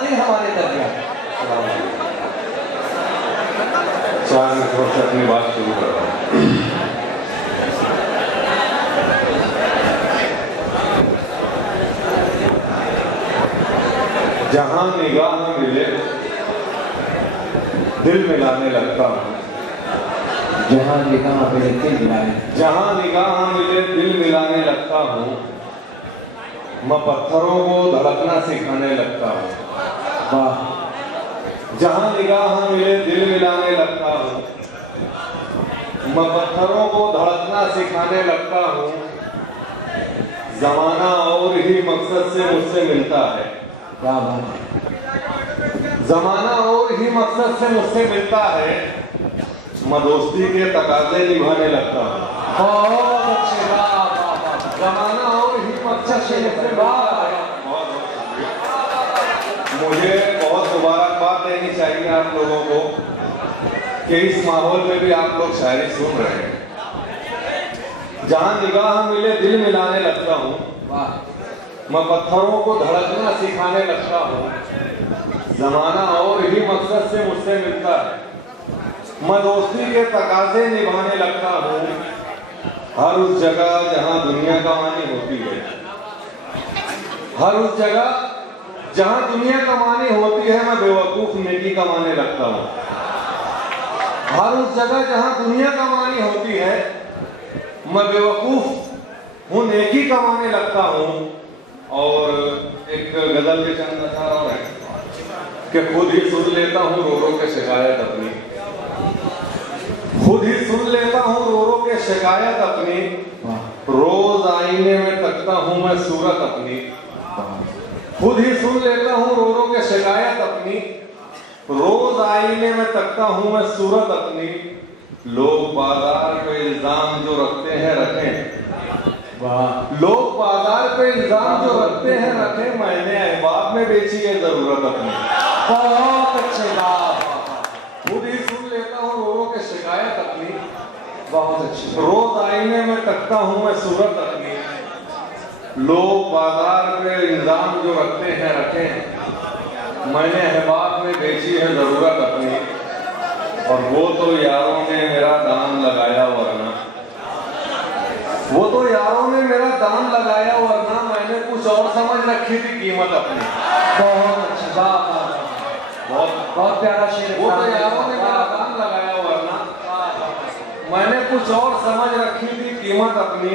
दिन हमारे दरमियान। चार मिनट से अपनी बात शुरू कर रहा हूँ। जहां निगाह मिले दिल मिलाने लगता हूँ। जहां निगाह मिले दिल मिलाने, जहां निगाह मिले दिल मिलाने लगता हूँ। मैं पत्थरों को धड़कना सिखाने लगता हूँ। वाह। जहां निगाह मिले दिल मिलाने लगता हूँ। मैं पत्थरों को धड़कना सिखाने लगता हूँ। जमाना और ही मकसद से मुझसे मिलता है। क्या बात है। जमाना और ही मकसद से मुझसे मिलता है। मैं दोस्ती के तकाजे निभाने लगता हूँ। बहुत अच्छे, वाह। जमाना और ही मकसद से मुझसे मिलता है। मुझे बहुत मुबारकबाद देनी चाहिए आप लोगों को कि इस माहौल में भी आप लोग शायरी सुन रहे हैं। जहां निगाह मिले दिल मिलाने लगता हूँ। मैं पत्थरों को धड़कना सिखाने लगता हूँ। जमाना और ही मकसद से मुझसे मिलता है। मैं दोस्ती के तकाजे निभाने लगता हूँ। हर उस जगह जहां दुनिया कमानी होती है, हर उस जगह जहां दुनिया कमानी होती है, मैं बेवकूफ नेकी कमाने लगता हूँ। हर उस जगह जहां दुनिया कमानी होती है, मैं बेवकूफ हूँ नेकी कमाने लगता हूँ। और एक गजल के चंद अशार और है कि खुद ही सुन लेता हूँ रो रो के शिकायत अपनी। खुद ही सुन लेता हूँ रो रो के शिकायत अपनी। रोज आईने में तकता हूँ मैं सूरत अपनी। खुद ही सुन लेता हूँ रो रो के शिकायत अपनी। रोज आईने में तकता हूँ मैं सूरत अपनी। लोग बाजार पे इल्जाम जो रखते हैं रखें। लोग बाजार पे इल्जाम जो रखते हैं रखें। मैंने अहबाब में बेची है जरूरत अपनी। बहुत अच्छे, वाह। खुद ही सुन लेता हूँ रो रो के शिकायत अपनी। बहुत अच्छे। रोज आईने में तकता हूँ मैं सूरत अपनी। लोग बाजार पे इल्जाम जो रखते हैं रखें। मैंने अहबाब में बेची है जरूरत अपनी। और वो तो यारों ने मेरा दाम लगाया वरना, वो तो यारों ने मेरा दाम लगाया वरना मैंने कुछ और समझ रखी थी कीमत अपनी। बहुत अच्छे, वाह। बहुत प्यारा शेर। वो तो यारों ने मेरा दाम लगाया वरना मैंने कुछ और समझ रखी थी कीमत अपनी।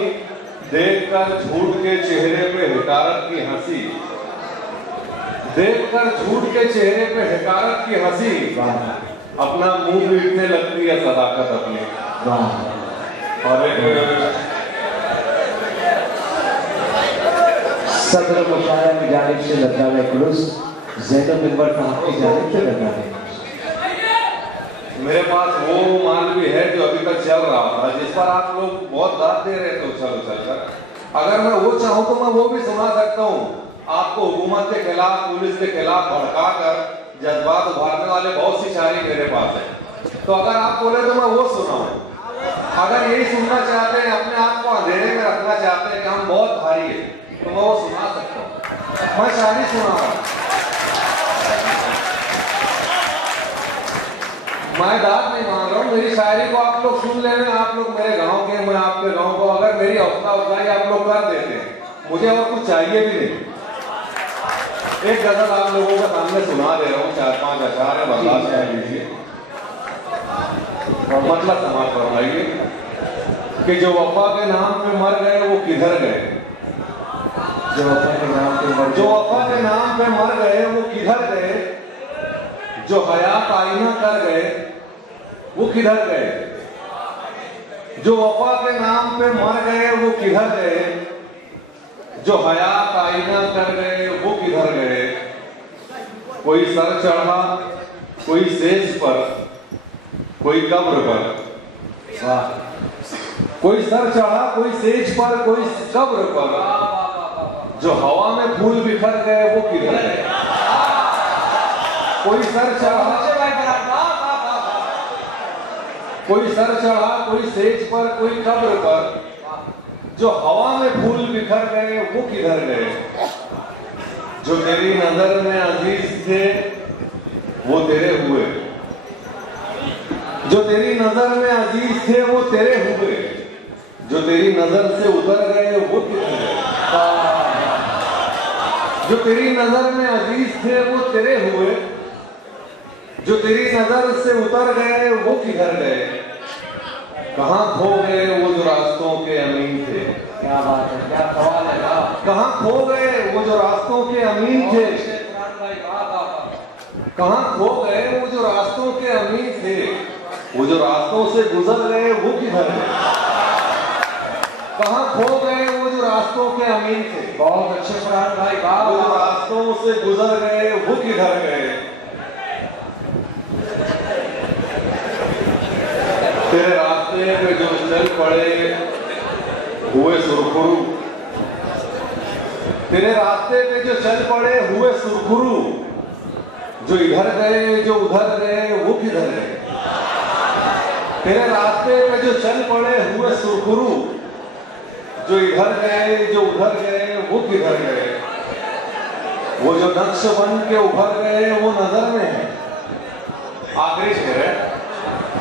देखकर झूठ के चेहरे पे हिकारत की हंसी, देखकर झूठ के चेहरे पे हिकारत की हंसी। अपना मुंह मीटने लगती है सदाकत अपनी। और एक सदर मुशायरा की जानिब से लतावे खुलूस ज़ैनब मिंबर साहब की जानिब से लतावे। मेरे पास वो माल भी है जो अभी तक चल रहा था, जिस पर आप लोग बहुत दाद दे रहे थे उछल उछल कर। अगर मैं वो चाहूँ तो मैं वो भी सुना सकता हूँ। आपको हुकूमत के खिलाफ, पुलिस के खिलाफ भड़का कर जज्बात उभारने वाले बहुत सी शायरी मेरे पास है। तो अगर आप बोले तो मैं वो सुनाऊं। अगर यही सुनना चाहते हैं, अपने आप को अंधेरे में रखना चाहते हैं कि हम बहुत भारी है, तो मैं वो सुना सकता हूँ। मैं शायरी सुनाऊंगा। मैं दाद नहीं मांग रहा हूँ। मेरी शायरी को आप लोग सुन लेना। आप लोग मेरे गांव के, मैं आपके गांव को, अगर मेरी हौसला अफजाई आप लोग कर देते हैं, मुझे और कुछ चाहिए भी नहीं। एक गजल आप लोगों के सामने सुना दे रहा हूँ, 4-5 अशार है, बर्दाश्त कर लीजिए और मतलब समाज फरमाइए कि जो वफा के नाम पे मर गए वो किधर गए। जो वफा के नाम पे मर, जो वफा के नाम पे मर गए वो किधर गए। जो हयात आईना कर गए वो किधर गए। जो वफा के नाम पे मर गए वो किधर गए। जो हयात आईना कर गए वो किधर गए। कोई सर चढ़ा कोई सेज पर, कोई कब्र पर। कोई सर चढ़ा कोई सेज पर, कोई कब्र पर। जो हवा में फूल बिखर गए वो किधर गए। कोई सर चढ़ा कोई सर चढ़ा कोई सेज पर, कोई कब्र पर। जो हवा में फूल बिखर गए वो किधर गए। जो तेरी नजर में अजीज थे वो तेरे हुए, जो तेरी नजर में अजीज थे वो तेरे हुए, जो तेरी नजर से उतर गए वो किधर गए। जो तेरी नजर में अजीज थे वो तेरे हुए, जो तेरी नजर से उतर गए वो किधर गए। कहां खो गए वो जो रास्तों के अमीन थे। क्या बात है, क्या सवाल है। कहां खो गए वो जो रास्तों के अमीन थे। कहां खो गए वो जो रास्तों के अमीन थे, वो जो रास्तों से गुजर गए वो किधर गए। कहां खो गए वो जो रास्तों के अमीन थे। बहुत अच्छे फरहान भाई, वो जो रास्तों से गुजर गए वो किधर गए। तेरे रास्ते पे जो चल पड़े हुए सुरखुरू, तेरे रास्ते पे जो चल पड़े हुए सुरखुरू, जो इधर गए जो उधर गए वो किधर गए। तेरे रास्ते पे जो चल पड़े हुए सुरखुरू, जो इधर गए जो उधर गए वो किधर गए। वो जो नक्श बन के उभर गए वो नजर में है। आखिरी शेर है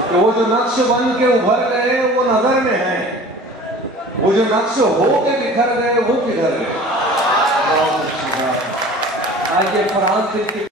कि वो जो नक्श बन के उभर गए वो नजर में है, वो जो नक्श हो के बिखर गए वो किधर गए। बहुत अच्छी बात है। आइए फरहान सिंह की